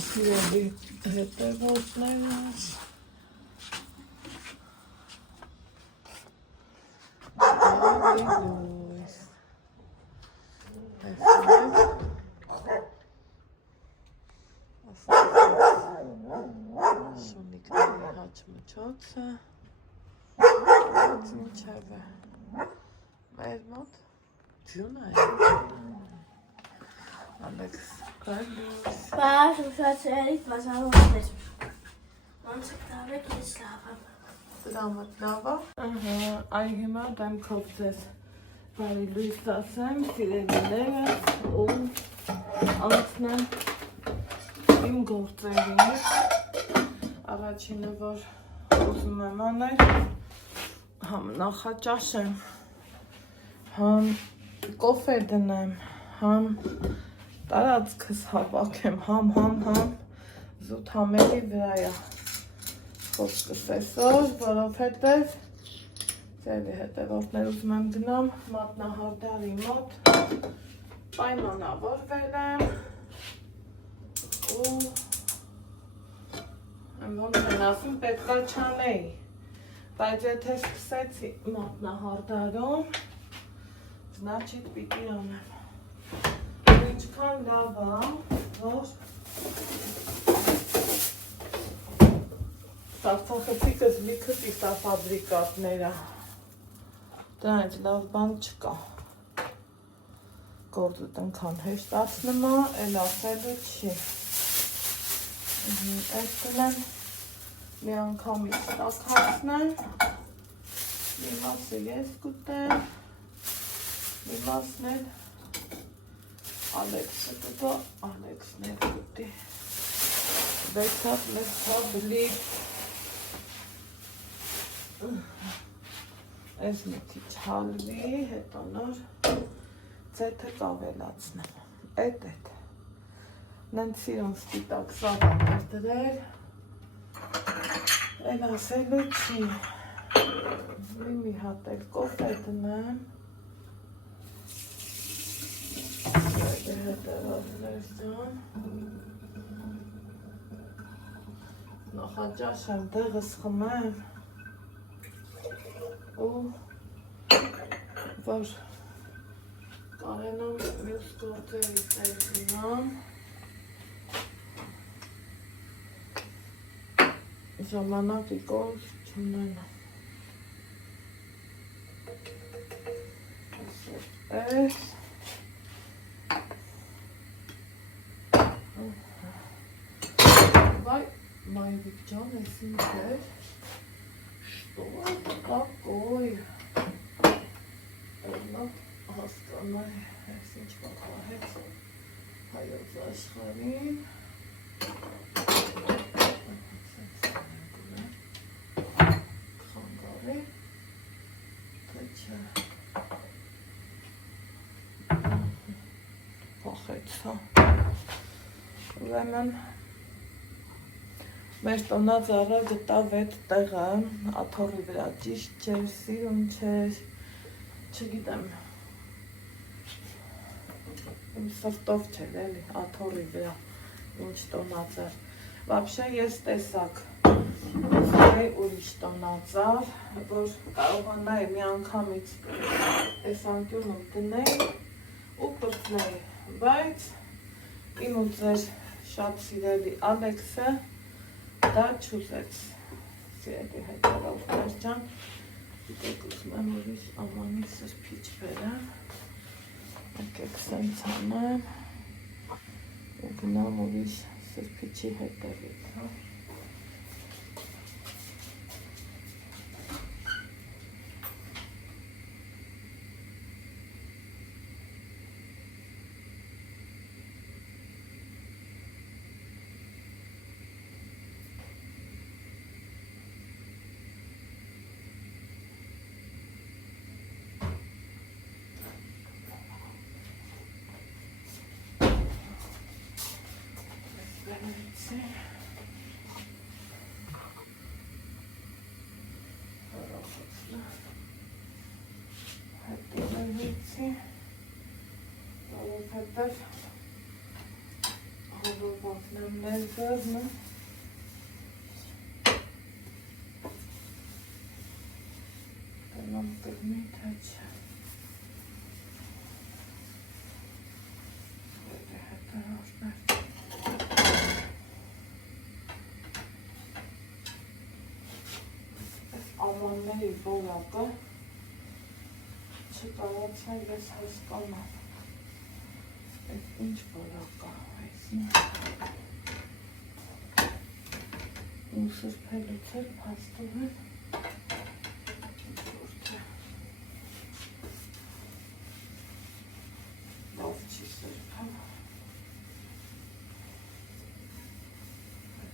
Սիրելի հետևորդներս Շունիկների հաճմճոցը ինչև է մեր մոտ ձյուն է Ալեքս կալուս Բաշ ուշացրելից բազարողներ ոնց եք տարեք ես լավ եմ Դրամդ լավ է այ հիմա դեմքով ձեզ բարի լույս ասեմ սիրելիներս ու անցնեմ իմ գործերից առաջինը որ ուզում եմ անել համ նախաճաշեմ համ կոֆե դնեմ համ տարածքս հավաքեմ համ զուտ համերի վրա է խոսքս այսօր որովհետև ձերի հետևորդներ ուզում եմ գնամ մատնահարդարի մոտ պայմանավորվել եմ ու ոնց են ասում պետքա չանեի բայց եթե սկսեցի մատնահարդարում значит պիտի անեմ ինչքան լավ է որ Սարցախցիկս լիքը տիպաֆաբրիկատներ է դրանից լավ բան չկա գործը տնքան հեշտացնում է էլ ասելու չի Այս դնեմ մի անգամից տաքացնեմ մի մասը ես կուտեմ մի մասն էլ Ալեքսը կուտա Ալեքսն էլ կուտի վեցավ լիք Այս մի քիչ հալվի հետո նոր ձեթը կավելացնեմ Էդ Նենց սիրուն սպիտակ սավաններ դրել Էլ ասելու չի Մի հատ էլ կոֆե դնեմ Հետևորդներ ջան Նախաճաշ եմ դեղս խմեմ ու որ կարենամ մյուս գործերից ներգնամ ժամանակ իկոր չունենամ Այս Վայ Մայվիկ ջան, ես ինչ էր Что это такое? Έλα, հասկանա, ես ինչ պատահեց հայոց աշխարհին Խանգարի թե չէ Փոխեցա Ուրեմն Մեր տոնածառը գտավ այդ տեղը աթոռի վրա ճիշտ չէր, սիրուն չէր, չգիտեմ, իմ սրտով չէր էլի աթոռի վրա, ինչ տոնածառ, Вообще ես տեսակ ուրիշ տոնածառ, որ կարողանայի մի անգամից այս անկյունում դնել ու պրծնել, բայց իմ ու ձեր շատ սիրելի Ալեքսը Դա չուզեց սիրելի հետևորդներ ջան Դիտեք ուզում եմ ուրիշ ամանի սրբիչ բերեմ Եկեք սենց անեմ ու գնամ ուրիշ սրբիչի հետևից որովհետև հավաքն եմ ներգրնը կնամ կրմի թե չէ ամանների որակը չկարացա ես հասկանամ այդ ինչ որակ է ու սրբելուց էլ փաստում եմ լավ չի սրբամ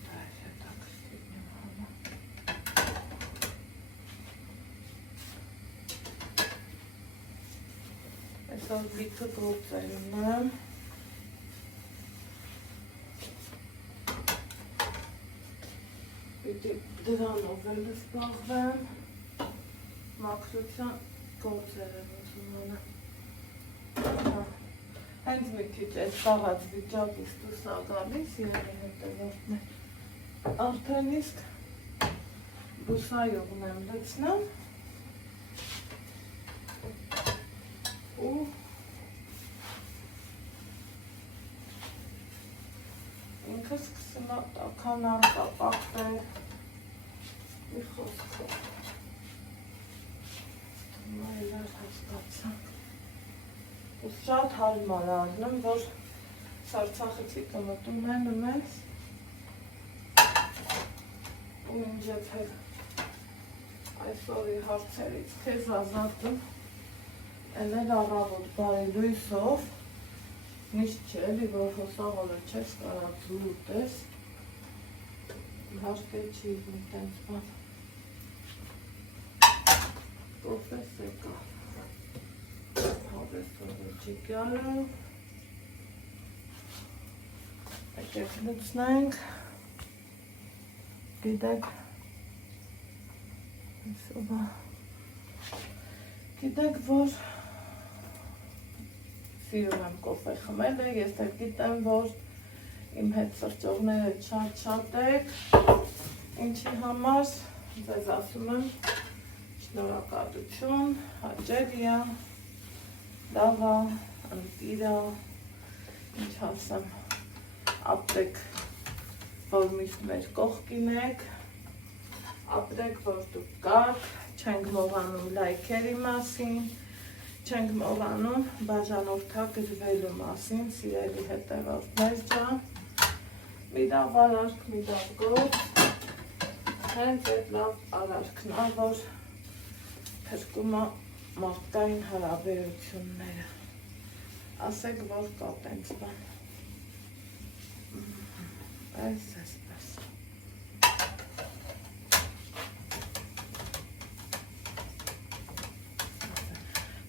դա է հետաքրքիր եմ համա այսօր բիթը գործերում եմ դրանով էլ զբաղվեմ, մաքրության գործեր եմ ուզում անեմ։ Հենց մի քիչ այս խաղաց վիճակից դուրս ա գալիս, իրենի հետևորդն է։ Արդեն իսկ բուսայողն եմ լցնում ու ինքը սկսում է տաքանալ, կապակվել մի խոսքով այլար հասկացանք ու շատ հարմար առնում, որ Սարցախցիկը մտում են մեզ ու ինջև էլ այսօրի հարցերից քեզ ազատում էնել առավոտ բարի լույսով միշտ չէ, էլի որ հոսաղորը չես կարա ձուր ուտես իհարկե չի մի տենց բան պրոֆեսոր կա հավեսորը չիկյալը եկեք լցնենք գիտեք որ սիրում եմ կոֆե խմելը, ես էլ գիտեմ, որ իմ հետ սրճողները շատ եք, ինչի համար ձեզ ասում եմ շնորհակալություն, հաճելիա, լավա, ընտիրա, ինչ ասեմ, ապրեք, որ միշտ մեր կողքին եք, ապրեք, որ դուք կաք, չենք մոռանում լայքերի մասին, չենք մոռանում բաժանորդագրվելու մասին, սիրելի հետևորդներ ջան, մի լավ արարք, մի լավ գործ, հենց այդ լավ արարքն է, որ փրկում է մարդկային հարաբերությունները, ասեք, որ կա տենց բան, այսպես,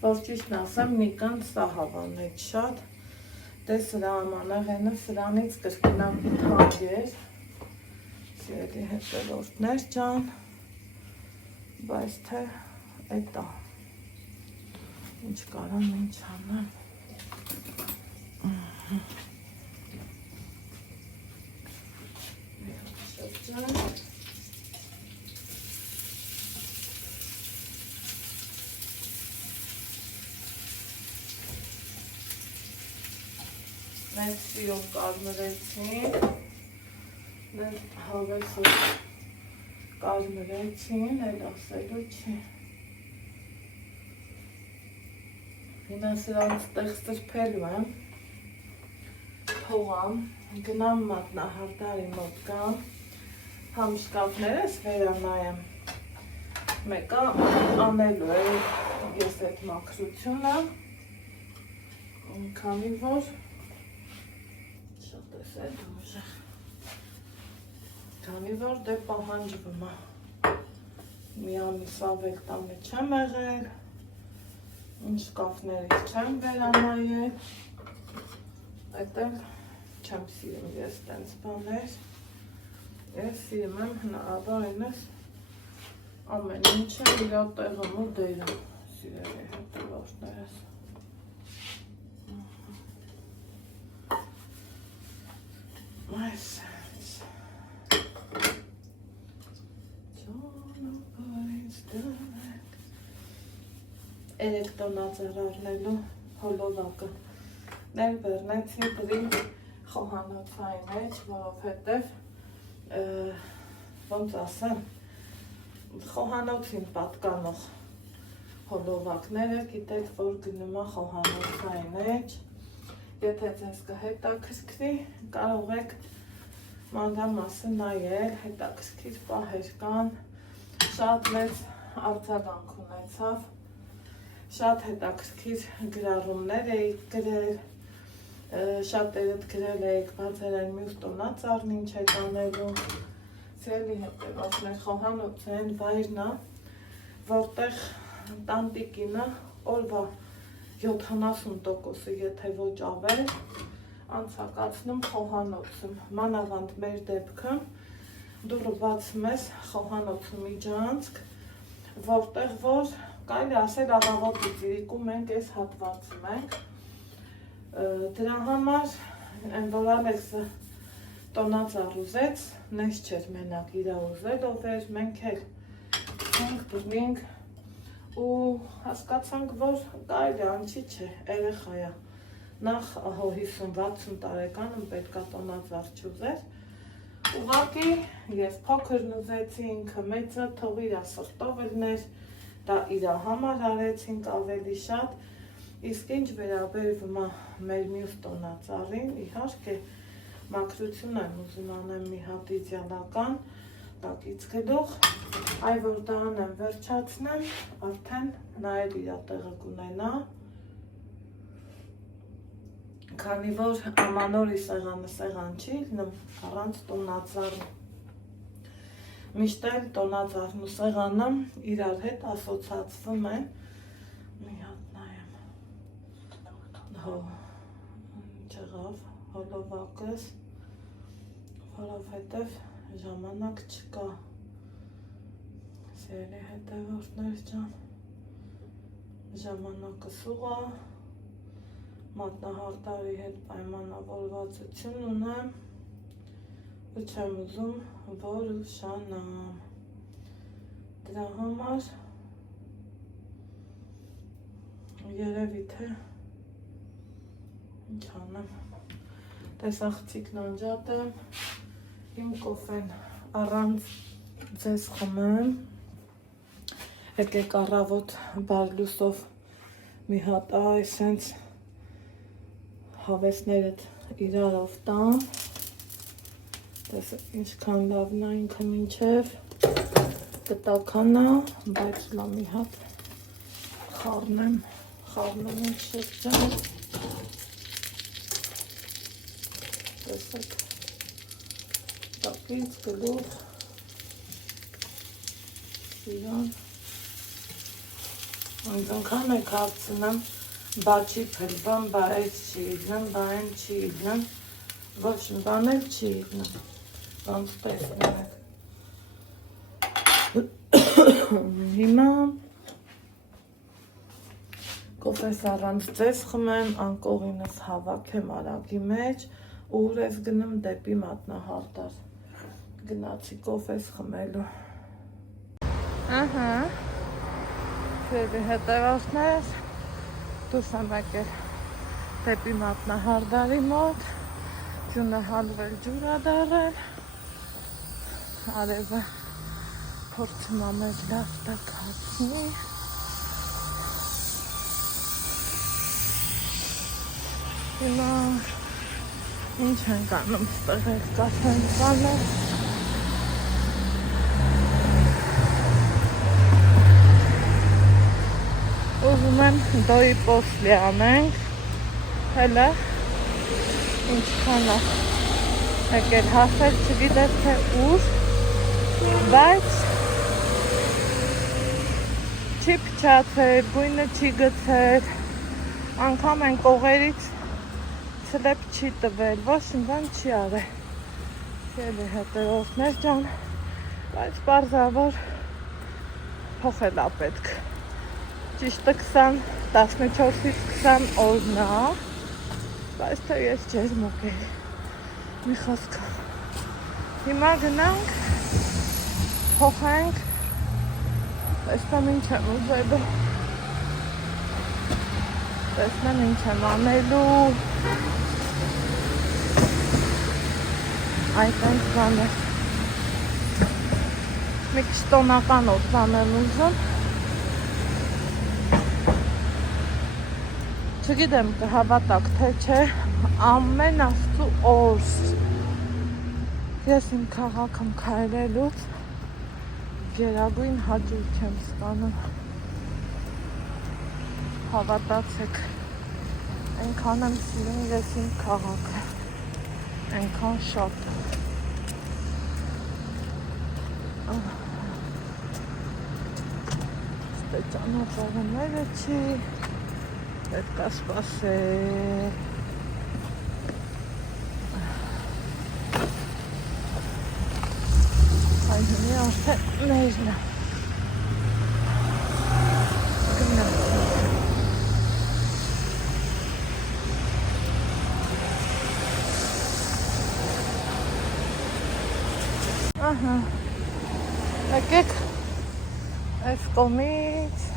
որ ճիշտն ասեմ, Նիկան սա հավանեց շատ, դե սրա ամանեղենը սրանից կրկնամ թանկ էր, սիրելի հետևորդներ ջան, բայց թե էդ է, ինչ կարամ, ինչ անեմ, շրջան, մենք սիրով կարմրեցին, մենք հավեսով կարմրեցին, էլ ասելու չի։ Հիմա սրանց տեղ սրբելու եմ, փողամ, գնամ մատնահարդարի մոտ կամ, համ շկաֆներս վերանայեմ, մեկը անելու է ես այդ մաքրությունը, քանի որ Քանի որ դե պահանջվում է, մի ամիս ավել տանը չեմ եղել, շկաֆներից չեմ վերանայել, այդտեղ չեմ սիրում ես տենց բաներ, ես սիրում եմ հնարավորինս ամեն ինչը իր տեղում ու դերում, սիրելի հետևորդներս։ 3 տոնածառ առնելու հոլովակը ներբեռնեցի դրի խոհանոցային մեջ, որովհետև ոնց ասեմ, խոհանոցին պատկանող հոլովակները գիտեք, որ գնում է խոհանոցային մեջ, եթե ձեզ կհետաքրքրի, կարող եք մանրամասը նայել, հետաքրքիր պահեր կան, շատ մեծ արձագանք ունեցավ, շատ հետաքրքիր գրառումներ էիք գրել, շատերդ գրել էիք բացերային մյուս տոնածառն ինչ եք անելու, ցելի հետևածներ խոհանոցային վայրն է, որտեղ տանտիկինը օրվա 70%-ը, եթե ոչ ավել, անցակացնում խոհանոցում, մանավանդ մեր դեպքում դուրը բացում ես խոհանոցում միջանցք, որտեղ որ կարելի ասել առավոտից իրիկում ենք այս հատվածում ենք, դրա համար են որ Ալեքսը տոնածառ ուզեց, նես չէր մենակ իրա ուզելով էր, մենք էլ ենք դրնինք ու հասկացանք, որ կարելի անչի չէ, երեխա է, նախ 50-60 տարեկանում պետքա տոնածառ չուզեր, ուղղակի ես փոքրն ուզեցի, ինքը մեծը թող իրա սրտով ելներ, դա իրա համար արեցինք ավելի շատ, իսկ ինչ վերաբերվում է մեր մյուս տոնածառին, իհարկե մաքրություն եմ ուզում անեմ մի հատ իդեալական, տակից գլուխ, այ որ դա անեմ վերջացնեմ, արդեն նա էլ իրա տեղը կունենա, քանի որ ամանորի սեղանը սեղան չի լինում առանց տոնածառի, միշտ էլ տոնածառն ու սեղանը իրար հետ ասոցացվում են, մի հատ նայեմ, չեղավ հոլովակս, որովհետև ժամանակ չկա, սիրելի հետևորդներ ջան, ժամանակը սուղ է, մատնահարդարի հետ պայմանավորվածություն ունեմ ու չեմ ուզում, որ ուշանամ, դրա համար երևի թե ինչ անեմ, տեսախցիկն անջատեմ, իմ կոֆեն առանց ձեզ խմեմ, եկեք առավոտ բարլուսով մի հատ այսենց հավեսներդ իրարով տամ, տեսեք ինչքան լավն է ինքը մինչև կտականա, բայց լա մի հատ խառնեմ ինչ շրջան, տեսեք տակից գլուխ, իրան, անգամ եք հարցնեմ, բա չի փլվան, բա այս չի իլնեմ, բա այն չի իլնեմ, ոչ մի բան էլ չի իլնեմ, ոնց տեսնում եք։ Հիմա կոֆես առանց ձեզ խմեմ, անկողինս հավաքեմ արագի մեջ, ուր ես գնում դեպի մատնահարդար, գնացի կոֆես խմելու։ Ահա, սերի հետևածներ, դուրս եմ եկել դեպի մատնահարդարի մոտ, ջունը հալվել ջուր ա դարել, արևը փորձում ա մեզ լավ տաքացնի, հիմա ինչ ենք անում ստեղ էլ կասեն բանը, ուզում եմ դոյի պոսլի անենք, հելը ինչքան է եկել հասել չգիտես թե ուր, բայց չի փչացել, գույնը չի գցել, անգամ են կողերից ցլեպ չի տվել, ոչ մի բան չի արել, սիրելի հետևորդներ ջան, բայց պարզավոր փոխել ա պետք, ճիշտը 14-ից 20 օրն է, բայց թե ես ջերմոք էի, մի խոսքով, հիմա գնանք, փոխենք, տեսնեմ ինչ եմ ուզելու, տեսնեմ ինչ եմ անելու։ Այդ այնց բաներ։ Մի քիչ տոնական օդվան եմ ուզում։ Չգիտեմ կհավատաք թե չէ, ամեն աստծու օր ես իմ քաղաքում քայլելուց գերագույն հաճույք եմ ստանում։ Հավատացեք, այնքան եմ սիրում ես իմ քաղաքը, այնքան շատ։ Ստե ճանապարհները չի, պետք է սպասել։ Այն հունի արդեն մերն է։ Ահա, եկեք այս կողմից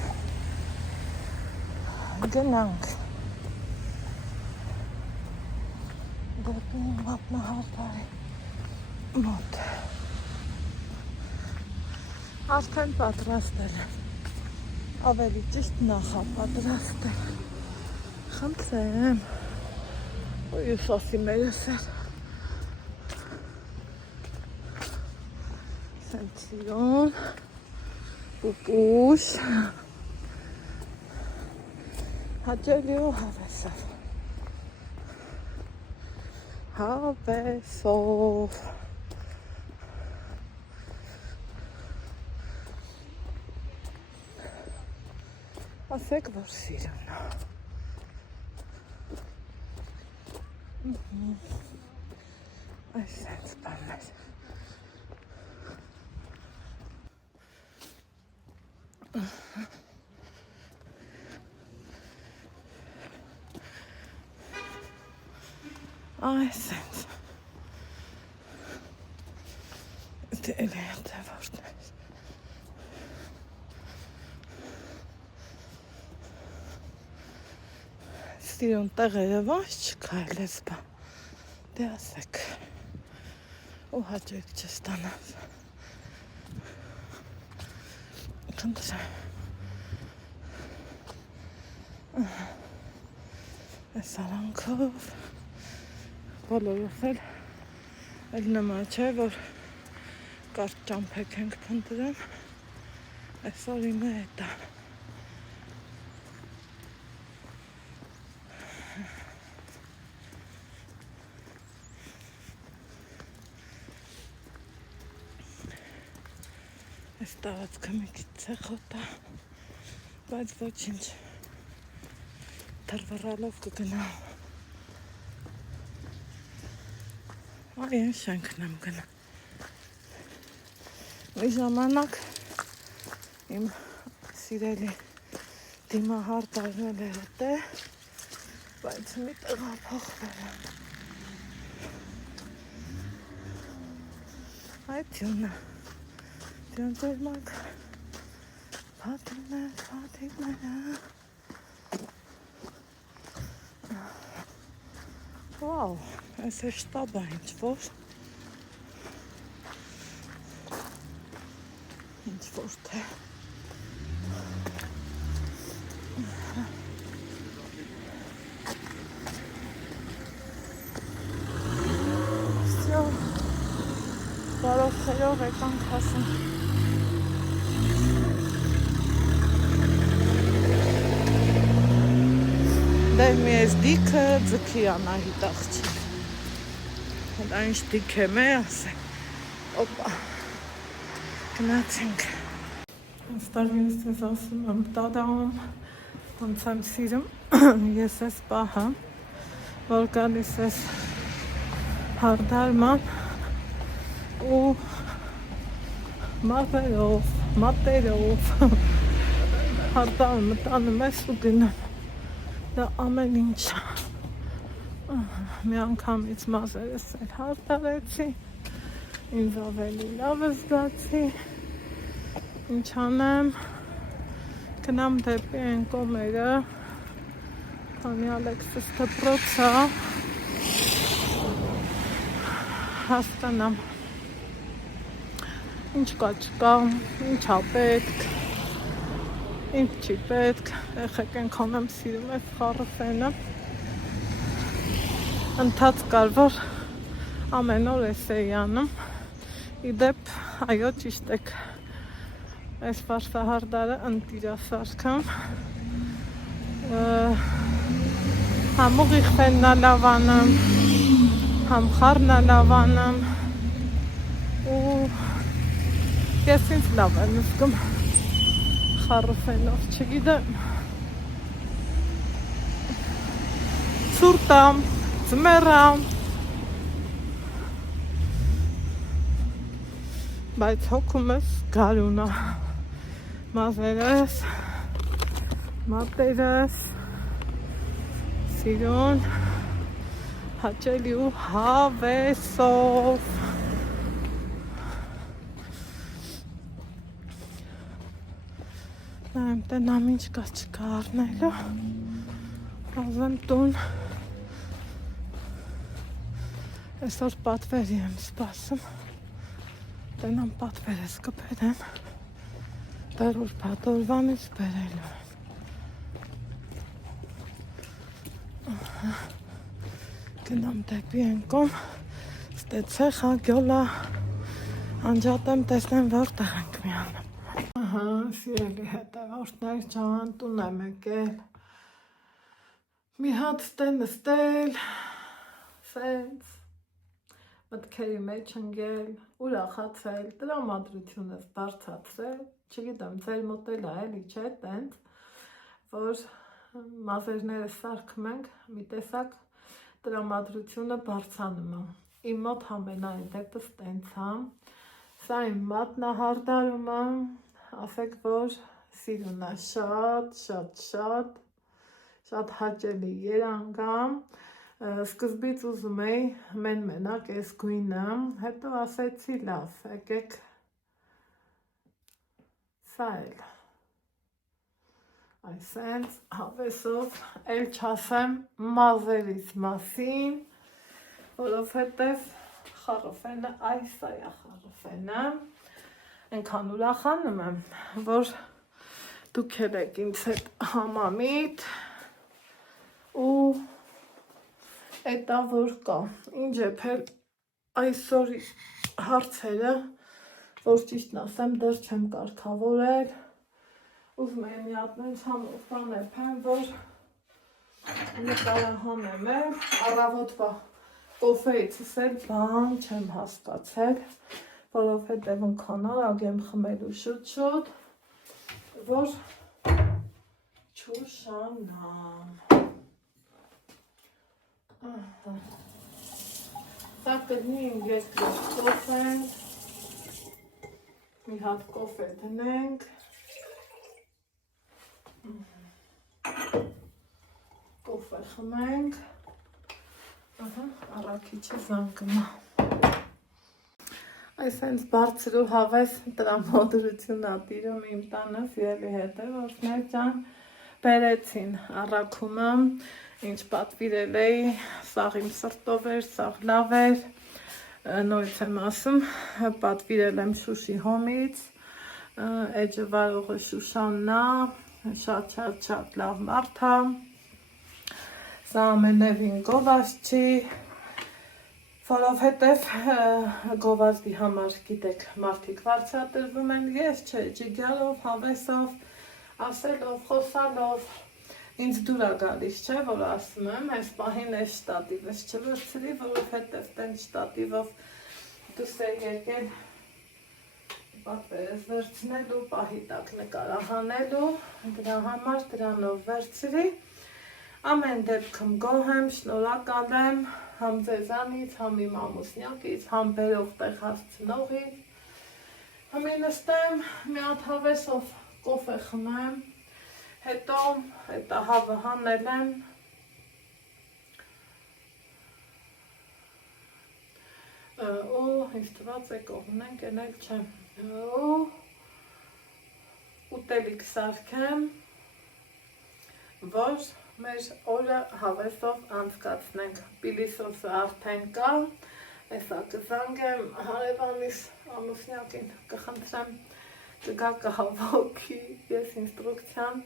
գնանք դեպի մատնահարդարի մոտ։ Արդեն պատրաստել եմ, ավելի ճիշտ նախապատրաստել։ Խնդրեմ, ույուս ասի մերս էր։ Սենցիրոն, պուպուշ, հաճելի ու հավեսով, հավեսով, ասեք, որ սիրուն է, այս սենց բաններ, այս սենց դել է դևորդներ սիրուն տեղերը ոչ չկա էլես բա դե ասեք ու հաճույք չստանաս խնդրեմ այս արանքով բոլորով էլ նման չէ, որ կարճ ճամփեք ենք փնտրում, այսօր իմը էտ է։ Այս տարածքը մի քիչ ցեխոտ է, բայց ոչինչ, թրվռալով կգնամ։ Այն շենքն եմ գնա։ Մի ժամանակ իմ սիրելի դիմահար տարնել է հետը, բայց մի տեղափոխվել եմ։ Այդ տյունը, տյուն ծերմակ, փաթիկները, Վաու, այս է շտաբա ինչ-որ թե Всё, բարով եկանք հասան Դե մի ես դիքը ձգի Անահիտ աղջիկ Դա ինչ դիք եմ է ասենք Օպա Գնացինք Ստարվինս ես ասում եմ տադաում ոնց եմ սիրում ես ես պահը որ գալիս ես հարդարման ու մատերով հարդարը մտանում ես ու գնում դա ամեն ինչ մի անգամից մազերս էլ հարդարեցի ինձ ավելի լավ զգացի ինչ անեմ գնամ դեպի այն կողմերը Անի Ալեքսս դպրոցը հասկանամ ինչ կա չկա, ինչա պետք, ինչ չի պետք, եղեք ենքան եմ սիրում ես խառը ընթաց կար, որ ամեն օր ես էի անում, իդեպ, այո ճիշտ եք, այս վարսահարդարը ընտիրասարքամ, համ ուղիղ ֆեննա լավանım, համ խառնա լավանım ու ես ինձ լավ եմ զգում խառը ֆենով, չգիտեմ ցուրտամ, ձմեռամ, բայց հոգում ես գարունա, մազերս, մատերս, սիրուն, հաճելի ու հավեսով նայեմ տնամ ինչ կա չկա առնելու ազեմ տուն այսօր պատվերի եմ սպասում տնամ պատվեր ես կբերեմ դեռ որ պատորվանից բերելու գնամ դեպի ենկոմ ստեցեխա գյոլա անջատեմ տեսնեմ որտեղ ենք միանում ահա սիրելի հետևորդներ ջան տուն եմ եկել մի հատ նստել սենց մտքերի մեջ ընկել ուրախացել տրամադրությունս բարձրացրել չգիտեմ ձեր մոտ էլ ա էլի չէ տենց որ մազերները սարքում ենք մի տեսակ տրամադրությունը բարձանում է իմ մոտ ամենայն դեպս տենց է սա իմ մատնահարդարումը ասեք որ սիրուն է շատ հաճելի երանգ է սկզբից ուզում էի մենակ այս գույնը հետո ասեցի լավ եկեք սա էլ այսենց հավեսով էլ չասեմ մազերից մասին, որովհետև խառոֆենը այս է խառոֆենը, ենքան ուրախանում եմ, որ դուք էլ եք ինձ հետ համամիտ ու էտա որ կա, ինչ եփել այսօրի հարցերը, որ ճիշտն ասեմ դեռ չեմ կարգավորել ուզում եմ մի հատ նենց համով բան եփեմ, որ նկարահանեմ առավոտվա կոֆեիցս էլ բան չեմ հասկացել, որովհետև ընքան արագ եմ խմելու շուտ, որ չուշանամ։ Սա կդնի իմ երկրորդ կոֆեն, մի հատ կոֆե դնենք, կոֆե խմենք, առաքիչը զանգում է։ Այսենց բարձր ու հավես տրամադրություն ատիրում իմ տանը սիրելի հետևորդներ ջան, բերեցին առաքումը, ինչ պատվիրել էի, սաղ իմ սրտով էր, սաղ լավ էր, նորից եմ ասում, պատվիրել եմ Շուշի հոմից, էջը վարողը Շուշանն է, շատ լավ մարդ է, սա ամենևին գովազդ չի, որովհետև գովազդի համար գիտեք մարդիկ վարձատրվում են, ես չէ, ջիգարով, հավեսով, ասելով, խոսալով, ինձ դուր է գալիս չէ, որ ասում եմ, այս պահին այս շտատիվս չվրցրի, որովհետև տենց շտատիվով դուս է եկել պատվերս վերցնելու, պահի տակ նկարահանելու, դրա համար դրանով վերցրի, ամեն դեպքում գոհ եմ, շնորհակալ եմ, համ ձեզանից, համ իմ ամուսնյակից, համ բերող տեղ հասցնողից, համի նստեմ, մի հատ հավեսով կոֆե խմեմ, հետո հետա հավը հանել եմ, ու ինձ տված է կողմնենք, էնել չեմ, ու ուտելիք սարքեմ, որ մեր օրը հավեսով անցկացնենք։ Պիլիսոսը արդեն կա, հեսա կզանգեմ հարևանիս ամուսնյակին կխնդրեմ կգա կհավոքի, ես ինստրուկցիան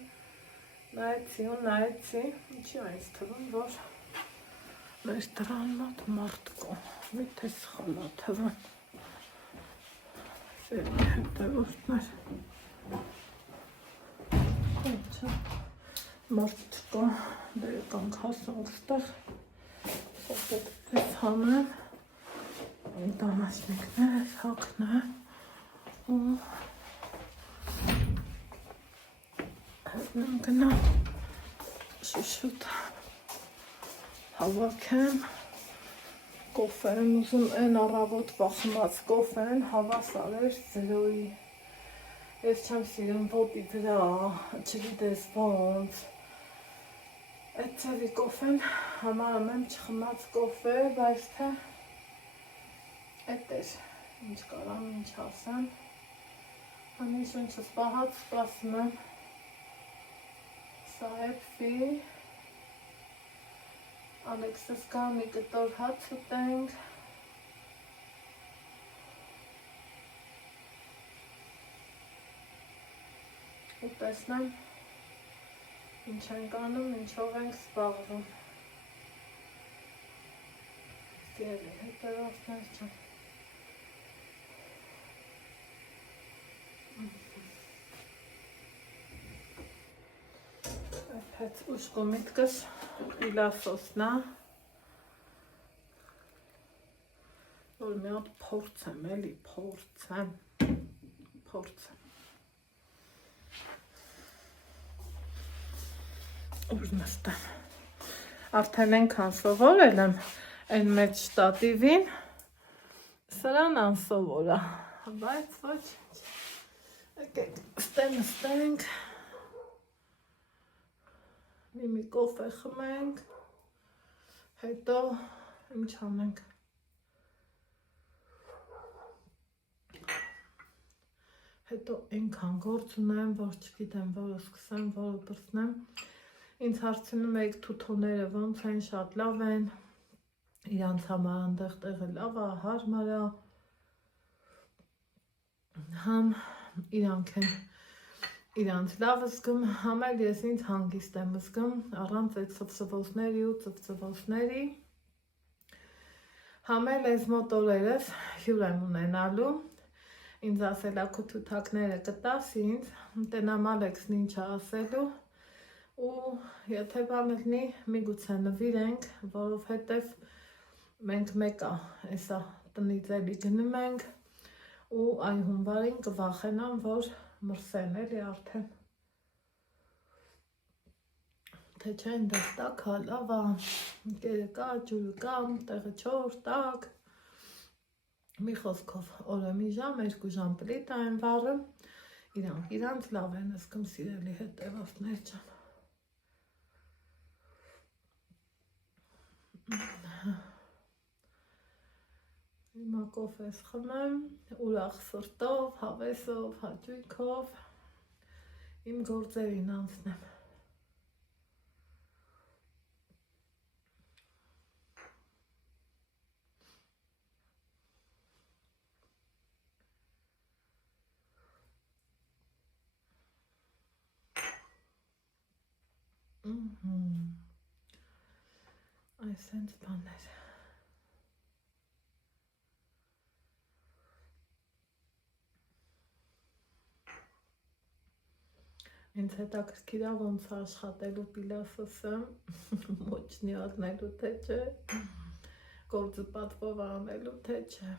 նայեցի ու նայեցի, ինչի այնց թվում, որ մեր դրան մոտ մարդ կա, միթե սխալ ա թվում, սերի հետևորդներ, մարդ չկա, դե եկանք հասանք ստեղ, սոտետ պես հանեմ, դամասնիկներ, հակնեմ, ու հետնեմ գնամ, շուշուտ հավաքեմ, կոֆե եմ ուզում, են առավոտ վախմած կոֆե են, հավասար էր 0-ի, ես չեմ սիրում ոտի դրա, չգիտես ոնց, այդ ծևի կոֆեն համարում եմ չխմած կոֆե, բայց թե այդ էր, ինչ կարամ, ինչ ասեմ, հանի շունչս պահած սպասում եմ, սա էպվի, Ալեքսս կա մի կտոր հաց ուտենք, ու տեսնեմ, ինչ ենք անում, ինչով ենք զբաղվում, սիրելի հետևորդներ չեմ, Այդ ուշկու միտքս պիլասոսն է, որ մի հատ փորձեմ, էլի փորձեմ, ուր նստեմ, արդեն ենքան սովորել եմ այն մեջ շտատիվին, սրան անսովոր է, բայց ոչ, եկեք ստե նստենք, մի կոֆե խմենք, հետո ինչ անենք, հետո ենքան գործ ունեմ, որ չգիտեմ, որը սկսեմ, որը պրծնեմ, ինձ հարցնում եք թութոները ոնց են, շատ լավ են, իրանց համար անդեղ տեղը լավ է, հարմար է, համ իրանք են, իրանց լավ զգում, համ էլ ես ինձ հանգիստ եմ զգում, առանց այդ սվսվոցների ու ծվծվոցների, համ էլ ես մոտ օրերս հյուր եմ ունենալու, ինձ ասել է քո թութակները կտաս ինձ, տենամ Ալեքսն ինչ է ասելու, ու եթե բան լինի, միգուցե նվիրենք, որովհետև մենք մեկա, էսա տնից էլի գնում ենք, ու այ հունվարին կվախենամ, որ մրսեն էլի արդեն, թե չեն դες տակ հալավ է, կերը կա, ջուրը կա, տեղը չոր, տակ, մի խոսքով օրը մի ժամ, 2 ժամ պլիտ այն վառը, իրանց լավ են զգում սիրելի հետևորդներ ջան։ Հիմա կոֆես խմեմ, ուրախ սրտով, հավեսով, հաճույքով, իմ գործերին անցնեմ։ Այս հենց բաներ։ Ինձ հետաքրքիր է ոնց է աշխատելու պիլասոսը, ոչնի առնելու թե չէ, գործը պատվով անելու թե չէ։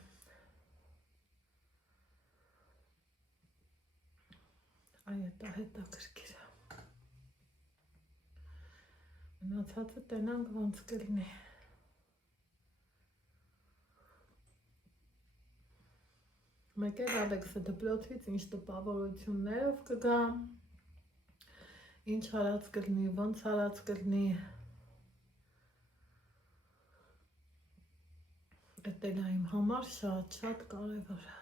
Այդ է հետաքրքիր է։ Մնացածը տենանք ոնց կլինի։ Մեկ էլ Ալեքսը դպրոցից ինչ տպավորություններով կգա, ինչ արած կլինի, ոնց արած կլինի, էդ էլ իմ համար շատ կարևոր է,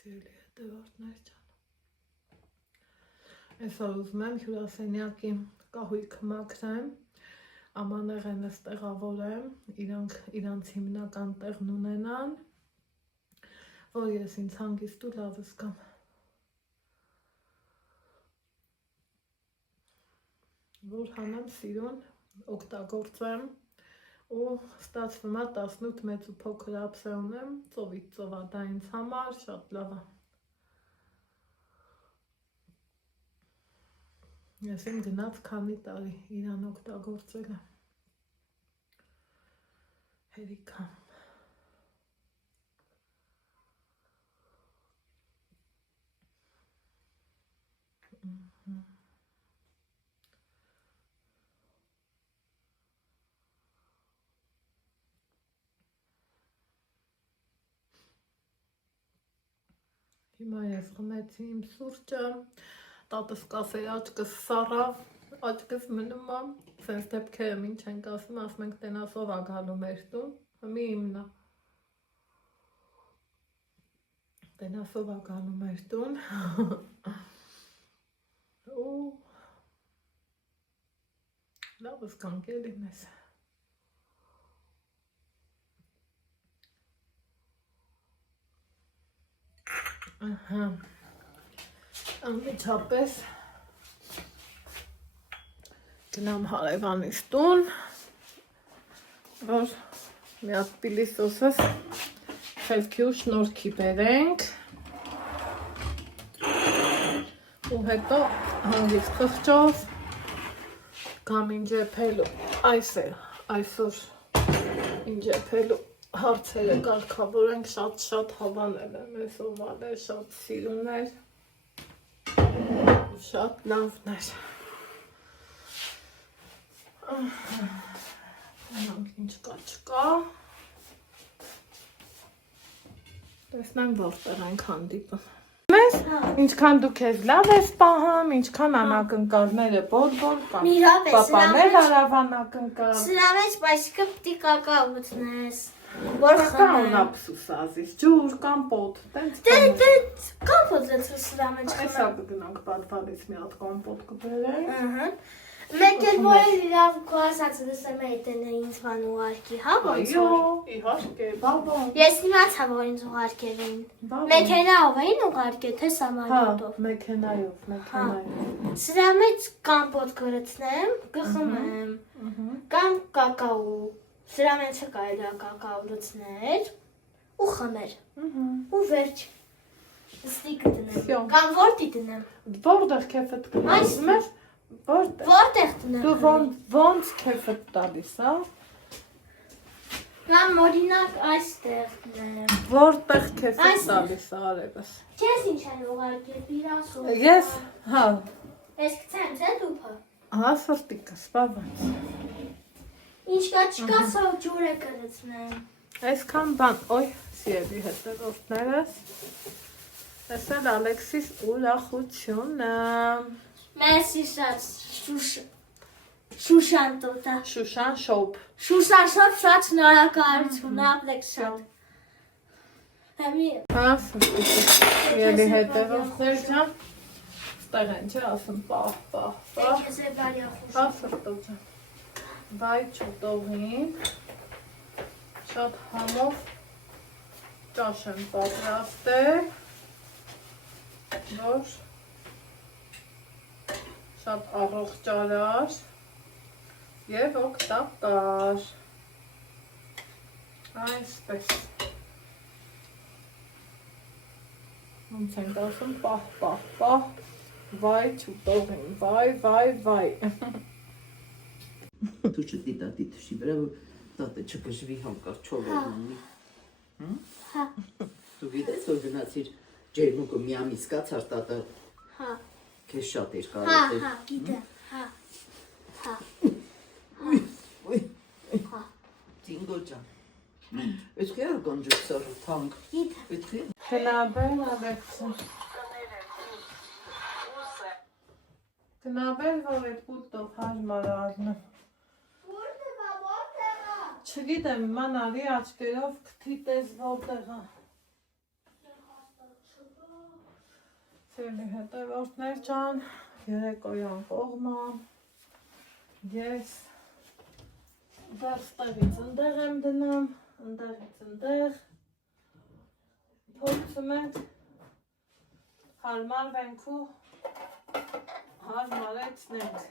սիրելի հետևորդներ ջան։ Այսօր ուզում եմ հյուրասենյակի կահույքը մաքրեմ, Ամանեղենս տեղավորեմ, իրանց հիմնական տեղն ունենան, որ ես ինձ հանգիստ ու լավ զգամ։ Որ հանեմ սիրուն, օգտագործեմ ու ստացվում է 18 մեծ ու փոքր ափսե ունեմ, ծովից ծովա, դա ինձ համար շատ լավ է։ Ես իմ գնաց քանի տարի իրան օգտագործել եմ։ Հերիքա։ Հիմա ես խմեցի իմ սուրճը, տատս կասեի աչքս սառավ, աչքս մնում է, սենց դեպքերը ինչ ենք ասում ենք տենասով ա գալու մեր տուն, մի իմնա, տենասով ա գալու մեր տուն, ու լավ զգանք էլի մեզ։ Անմիջապես գնամ հարևանիս տուն, որ մի հատ պիլիսոսս խելքի ու շնորհքի բերենք ու հետո հանգիստ խղճով կամ ինջեփելու այսօր ինջեփելու հարցերը կարգավորենք, շատ հավանել եմ ես օվալ շատ սիրուն էր, շատ լավն էր։ Անանք ինչ կա չկա, տեսնեմ որտեղ ենք հանդիպում։ Մեզ, ինչքան դու քեզ լավ ես պահում, ինչքան անակնկալները բոտ-բոտ կամ պապաներ արավան ակնկալ։ Սրա մեջ պայսիկը պտի կակա ուտնես, որ խմեմ։ Ափսուս ազիս, ջուր, կամպոտ, տենց կամպոտ լեցու սրա մեջ խմեմ։ Այսա կգնանք պատվալից մի հատ կամպոտ կբերենք։ Մեկ էլ որ լավ կասած լսեմ հետենը ինձ ման ուղարկի, հա ոնց որ։ Այո, իհարկե, բաբոն։ Ես իմացա, որ ինձ ուղարկել էին։ Մեքենայով էին ուղարկել, թե սամարյոտով։ Հա, մեքենայով։ Սրա մեջ կամպոտ կրծնեմ, կխմեմ, կամ կակաու։ Սրա մեջ կարելի է կակաու լցնել ու խմել։ Ու վերջ։ Ստիկ դնեմ։ Կամ որտի դնեմ։ Որտեղ քեֆդ գնացում ես։ Որտեղ դնեմ։ Դու ոնց քեֆդ տալիս, հա։ Կամ օրինակ այստեղ դնեմ։ Որտեղ քեֆդ տալիս արևս։ Քեզ ինչ են ուղարկել պիրասով։ Ես, հա։ Ես գցեմ, թե դուփը։ Ահա սրտիկս, բավարար։ Ինչ կա չկա սա ջուր է կրծնեմ։ Այսքան բան, օй, սիրելի հետևորդներս։ Տեսել Ալեքսիս ուրախությունը։ Մերսի շատ Շուշան տոտա։ Շուշան շոփ։ Շուշան շոփ շատ շնորհակալություն, Ալեքս շատ։ Համի։ Հա, սիրելի հետևորդներ ջան։ Ստեղ են չէ, ասում պահ։ Ես է բարյա խուշ։ Հա, սրտոջան։ Բայ չուտողին։ Շատ համով ճաշ եմ պատրաստել, որ շատ առողջարար և օգտակար, այսպես, ոնց ենք ասում, պահ, վայ չուտողին, վայ, Դու չտի տատի թշի վրա, որ տատը չգժվի հանկար չորով ունի, Հա, դու գիտես, որ գնացիր ջերմուկը մի ամիս կացար տատը հա, քեզ շատ էր հա, կարոտել, հա, գիտեմ, հա, Տինգո ջան, պետք է արգանջը սարը թանք, գիտեմ, պետք է Գնաբել Ալեքսին, գնաբել, որ այդ պուլտով հարմար առնեմ, չգիտեմ, ման արի աչկերով կթի տես որտեղա, սիրելի հետևորդներ ջան, երեկոյան կողմա, ես Դեռ ստեղից ընդեղ եմ դնում, ընդեղից ընդեղ, փորձում ենք հարմարվենք ու հարմարեցնենք,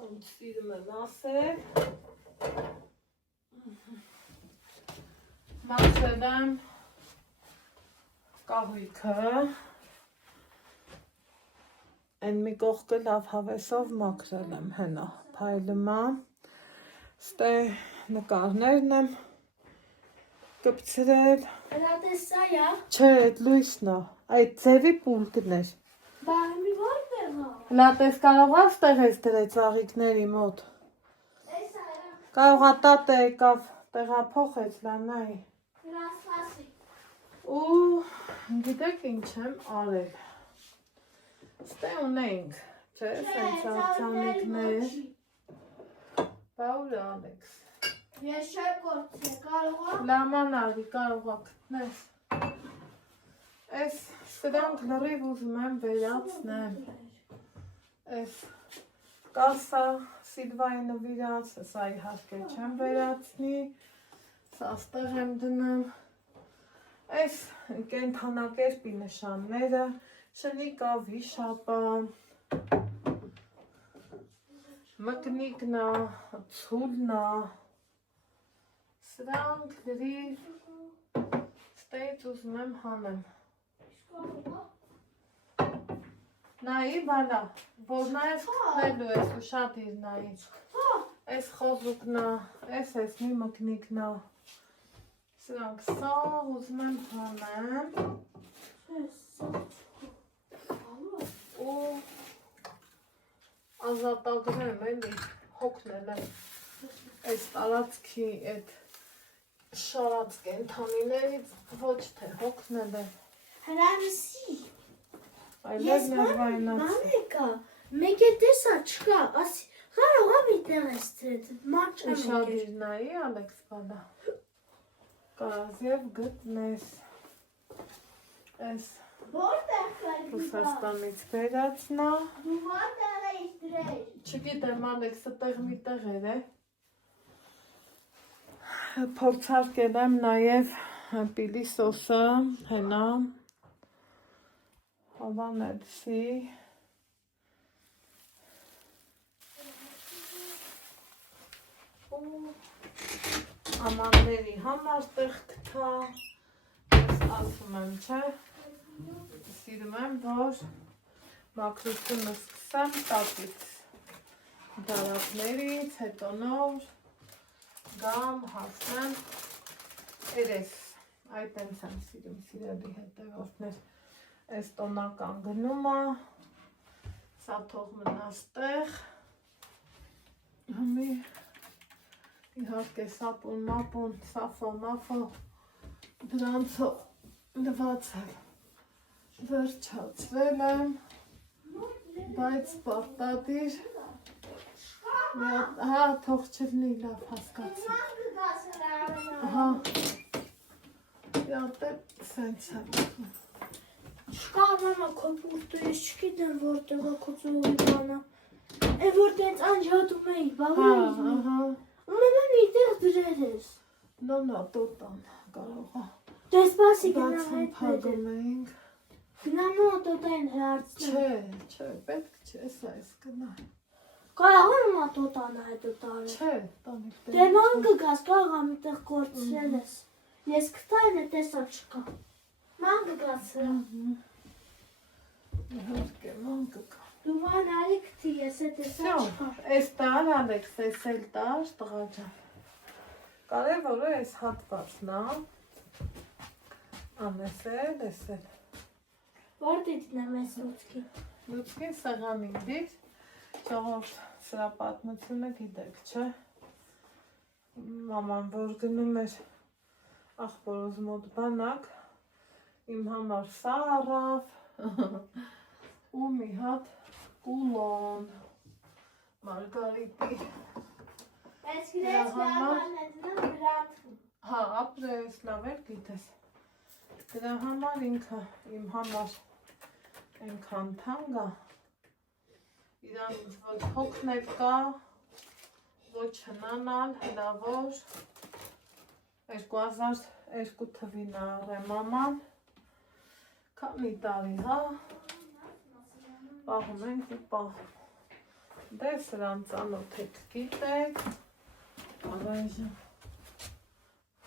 ոնց սիրում եմ ասել, մաքրել եմ կահույքը, այն մի կողքը լավ հավեսով մաքրել եմ հենա, փայլումա, ստե նկարներն եմ կպցրել, Հրատեսա յա, չէ, այդ լույսն է, այդ ձևի պուլկն էր, բահմի որտեղ հա, լատես կարող ես տեղես դրել ծաղիկների մոտ, էսա յա, կարող է տատը եկավ տեղափոխեց լանայի, հրասպասի, ու գիտեք ինչ եմ արել, ստե ունենք, չէ, սենց արձանիկներ, բա ուր Ալեքս, ես չէ կործե, կարող է, լամանալի կարող է գտնես, ես սրանք լրիվ ուզում եմ վերացնեմ, ես կասա Սիլվայի նվիրած, սա իհարկե չեմ վերացնի, սա ստեղ եմ դնում, ես կենթանակերպի նշանները, շնիկա, վիշապա, մկնիկնա, ցուլնա, սրանք լրիվ ստեից ուզում եմ հանեմ, նայի բալա, որ նայես կտնելու ես ու շատ իր նայից, ես խոզուկնա, ես մի մկնիկնա, սրանք սաղ ուզում եմ հանեմ, ու ազատագրեմ էլի, հոգնել եմ այս տարածքի այդ շարած կենթանիներից ոչ թե հոգնել եմ, հրամսի, այլև ներվայնացի, մամեկա, մեկ է տեսա չկա, ասի, կարող է մի տեղ ես ծրետ, մանչա մեկ ուշադիր նայի Ալեքս բալա, կարազ և գտնես, ես որտեղ կար Ռուսաստանից վերացնա, դու որտեղ էիր դրել, չգիտեմ Ալեքսը տեղ մի տեղ է, փորձարկել եմ նաև պիլիսոսը, հենա, հավանեցի, ամանների համար տեղ կթա, ես ասում եմ, չէ, սիրում եմ, որ մաքրությունը սկսեմ տատից, դարակներից, հետո նոր, գամ, հասնեմ, երես, այդ ենց եմ սիրում, սիրելի հետևորդներ, այս տոնական գնումը, սա թող մնաս տեղ, հիմի, իհարկե սապուն, մապուն, սաֆո, մաֆո, դրանցով լվացել, վերջացվել եմ, բայց պարտադիր, հա, թող չլնի լավ հասկացի, հա, յատե սենց եմ, չկա մամա քո պուրտը, ես չգիտեմ որտեղ է քո ծողի բանը, է որ տենց անջատում էի, բավը էի, ու մամա մի տեղ դրել ես, նոնա տոտան կարող է, դες պասի գնամ բացում այդ պագում էինք, գնամ ու տոտային հերացնեմ, չէ, պետք չէ, սա ես գնա, կարող եմ մա տոտանը հետո տարել, չէ, տանիք դե ման կգաս, կարող եմ միտեղ կործրել ես, ես կտային է տեսա չկա, ման կգաս հրա, իհարկե ման կգա, դու ման արի կթի ես է տեսա չկա, Այս տար Ալեքս, այս էլ տար տղա ջան, կարևորը այս հատվածն է, անեսել, էսել, որտե դինեմ ես լուցկի, լուցկին սեղանին դիր, ճողորդ սրա պատմությունը գիտեք, չէ, մաման որ գնում էր աղբորոզ մոտ բանակ, իմ համար սա առավ, ու մի հատ կուլոն, մարգարիտի, ես գրեց լավան է դնեմ վրանթվում, հա, ապրես լավ էր գիտես, դրա համար ինքը իմ համար ենքան թանկ է, իրան ինչ որ հոգնել կա, Ոչ հնանալ, հնավոր 2002 թվին առեմ մաման, քանի տարի, հա, պահում ենք ու պահում։ Դե սրան ծանոթ եք գիտեք, առայժմ,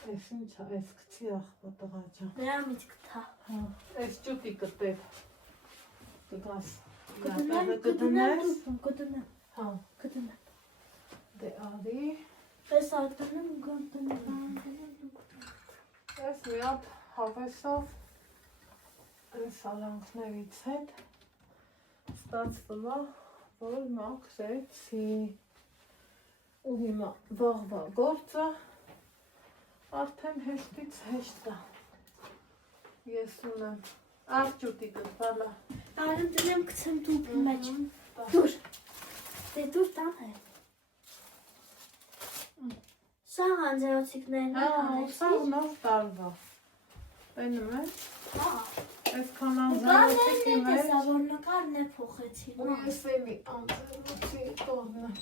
ես ինչա, ես կցի աղբա տղա ջան։ Նրա միտք թա։ Հա, ես ջուտի կտեր, կգաս, Կդնեմ, հա, կդնեմ։ դե արի, Ես ատնում գանտնում։ ես մի հատ հավեսով այս արանքներից հետ ստացվում է, որ մաքրեցի ու հիմա վաղվա գործը արդեն հեշտից հեշտ է, ես ունեմ աղջուտի գտվալա, Արում դնեմ կցեմ դուպի մեջ, դուր, դե դուր տան է, սաղ անձերոցիկներն սա նոր տարվա, բենում ես, այսքան նկարներն անձերոցիկի է մեջ, տեսա, որ նկարն է փոխեցի, ու ես էլի անձերոցի տողնեմ,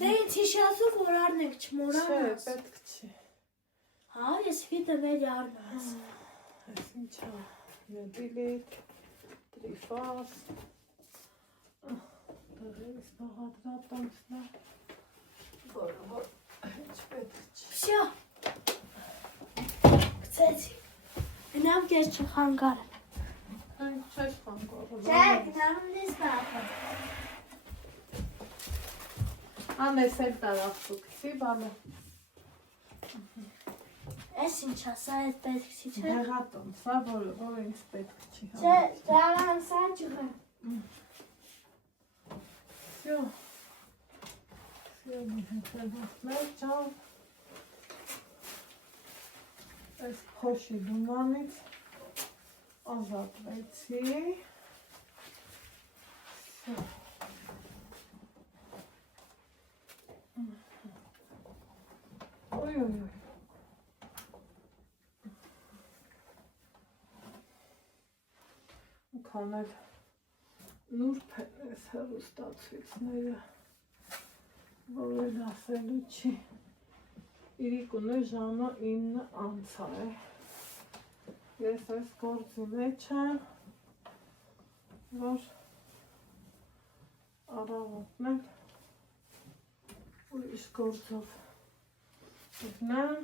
դե ինձ հիշացու, որ արնեք չէ, չմորանաս, պետք չի, հա, ես վիտը վելի արնաս, այս ինչա, մեբիլիկ, տրիֆաս, դրես բաղադրատանցնա, որ հեչ պետք չի, վսյո, կցեցի, գնամ կեզ չխանգարեմ, հեն չես խանգարում, չէ, գնամ նիս բաղը, անես էլ տարախցուկսի բանը, ես ինչա, սա էտ պետք չի, չէ, դեղատոն, սա որ ինձ պետք չի, չէ, դարան սա չխեմ, Всё, մի հետևորդներ ճան, այս փոշի դումանից ազատվեցի, Ոյ, քանել նուրբ են ես հեռուստացույցները, որ էլ ասելու չի, իրիկունը ժամը 9 անցա է, ես այս գործի մեջ եմ, որ առավոտն էլ ուրիշ գործով գնամ,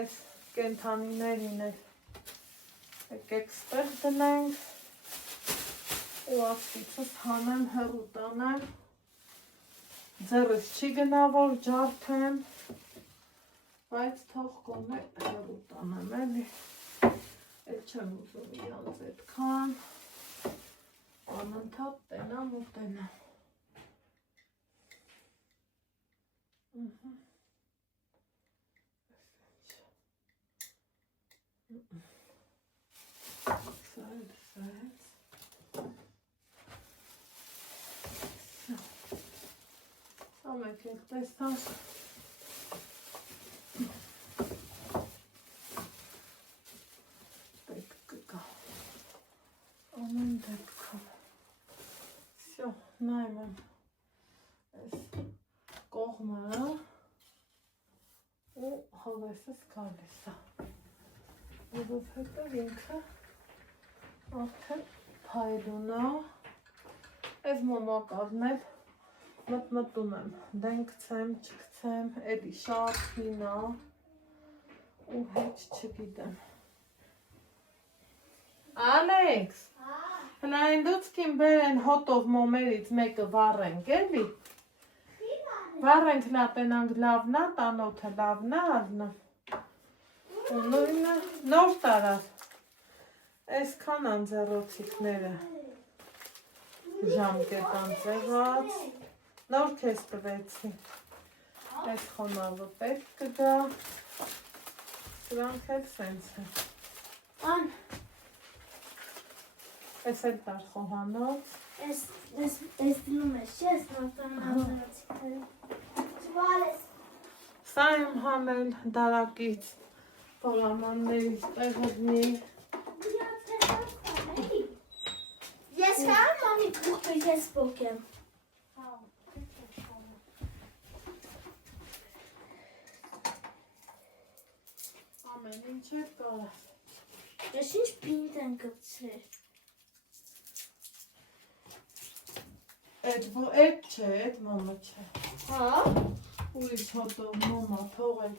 այս կենթանիներին էլ եկեք ստեղ դնենք, ու աղջիցս հանեմ հեռու տանեմ, ձեռս չի գնա, որ ջարդեմ, բայց թող կոնե հեռու տանեմ, էլի, էլ չեմ ուզում իրանց այդքան, անընդհատ տենամ ու տենամ, Ամեկ էլ տեսանք, պետք կգա, ամեն դեպքով, վսյո, նայմ եմ, այս կողմը ու հավեսս գալիս է, որովհետև ինքը արդեն փայլուն է, այս մոմակալն էլ մտմտում եմ, դեն կցեմ, չկցեմ, էլի շատ հին է ու հետ չգիտեմ։ Ալեքս, հնային դուցքին բերեն հոտով մոմերից մեկը վառենք, էլի։ Վառենք լատենանք լավնա, տանոթը լավնա արնա։ Ու նույնը նոր տարար։ Այսքան անձեռոցիկները ժամկետ անձեղած։ Նոր քեզ տվեցի, այս խոնավը պետք կգա, սրանք էլ սենց է։ Ան, Ես էլ տար խոհանոց։ ես դնում ես, չէ, ես նորտան անձրացիքները։ Չվալես։ Սա եմ հանել դարակից, պոլամաններից տեղդնի։ Ես համ մամի կուղբի ես բոք եմ։ ինչ է կարած։ Ես ինչ պինդ են գցել։ Այդ չէ, այդ մամա չէ։ Հա։ Ուրիշ հոտով մամա թողել։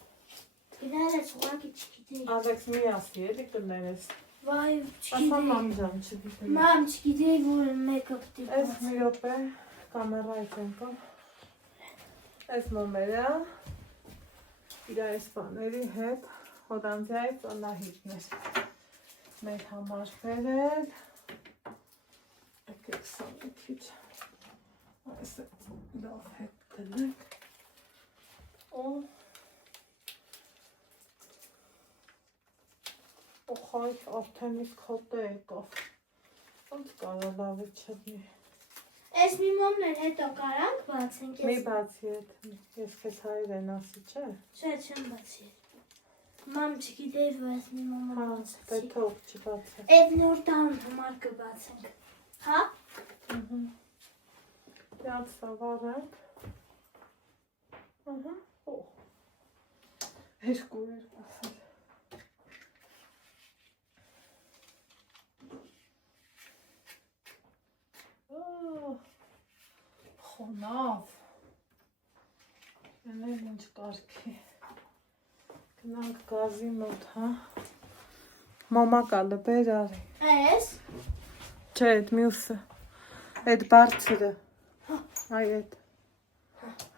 Գնալես ուղղակի չգիտեի։ Ալեքս մի ասի, էլի կներես։ Վայ, Ասա չգիտեի։ մամ ջան, չգիտեմ։ Մամ, չգիտեի, որ մեկը պիտի։ Այս մի րոպե կամերայից ենքամ։ Այս մամերը իր այս բաների հետ հոդանձյայից անահիտներ մեր համար բերել։ Եկեք սա մի քիչ այս լավ հետ դնենք։ Օխայ, արդեն իսկ հոտը եկավ։ Ոնց կարա լավը չլինի։ Այս մի մոմներ հետո կարանք բացենք։ Մի բացի հետ, ես քեզ հայերեն ասի, չէ։ Չէ, չեմ բացի։ Մամ, չգիտեի, որ այս մի մոմը Հա, բացեցի։ դե թող չբացի։ Այդ նոր տան համար կբացենք։ Հա։ Դրանց սավառենք։ Երկու ասել։ Խոնավ։ Ենել ինչ կարգի։ Գնանք գազի մոտ, հա։ Մամա կալը բեր արի։ Այս։ Չէ, այդ մյուսը։ Այդ բարձրը։ Այ այդ։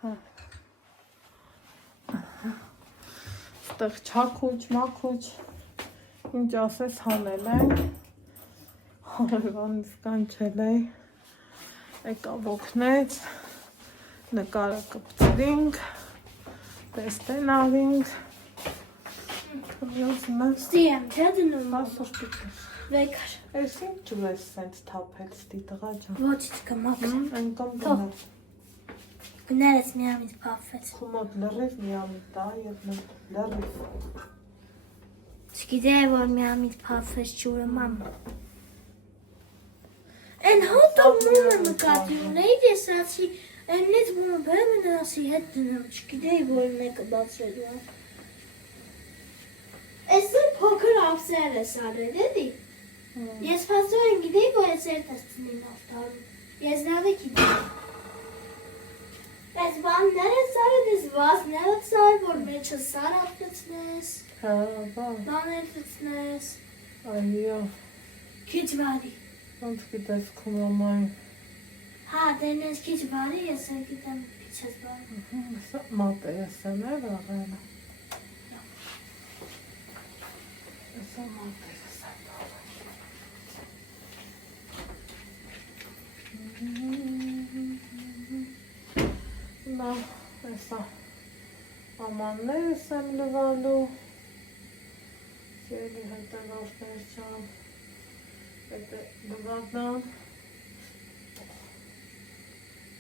Հա։ Ստեղ չակուչ, մակուչ, ինչ ասես հանել են, հարևանից կանչել էի, եկավ օգնեց, նկարը կպցրինք, տեստեն արինք, Ստի եմ, չէ դնում ասոր պիտի, վեկար։ ես ինչ ջուես սենց թապել ստի տղա ջան, Ոչ կմաքրեմ։ ենկամ Թող։ գնել, Գներես միամիտ պապվեց։ խումոտ լրիվ միամիտ տա և լրիվ, Չգիտեի, որ միամիտ պապվեց ջուրը մամ։ Են հոտով մոմը նկատի ունեիդ ես ասի, այնից մոմը բերեմ են ասի հետ դնեմ, չգիտեի, որ մեկը բացրելու է։ Այսը փոքր ավսել ես արել, էլի։ Ես փաստոր են գիտեի, որ ես երդ ես ծնին ավտարում։ Ես լավ է գիտեի։ Այս բաններ ես արել, ես վազներ ես արել, որ մեջը սար ապրեցնես, հա, բաներ պրեցնես, այո, քիչ վարի։ ոնց գիտես քո մամային, Հա, դեն ես քիչ վարի, ես էլ գիտեմ քիչ ես վարի։ մատը ես եմ էլ աղելը, Եսա մատը ես եմ աղելը, նա, եսա, ամաններ ես եմ լվալու, սերի հետևորդներ չան, հետը լվադան,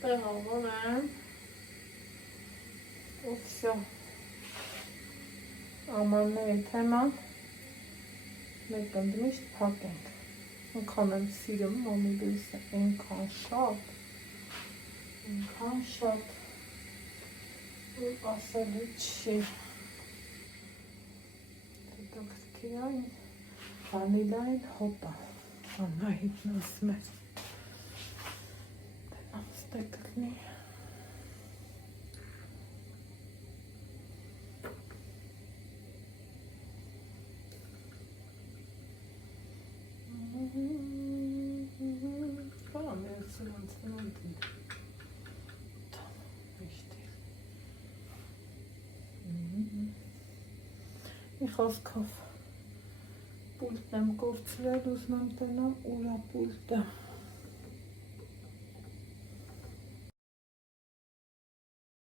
տեղավոր եմ, ու վսյո, ամանների թեման, մեկ ընդմիշտ պակ ենք, ընքան եմ սիրում, մոմի լույսը, ենքան շատ, ու ասելու չի, հետաքրքիրային, վանիլային հոտա, անահիտն ասում էր, դենամ ստեկլնի, Կարամ ես սրանցնան դին, միշտի, մի խոսքով, պուլտն եմ կորցրել, ուզնամ տնամ ուրա պուլտը,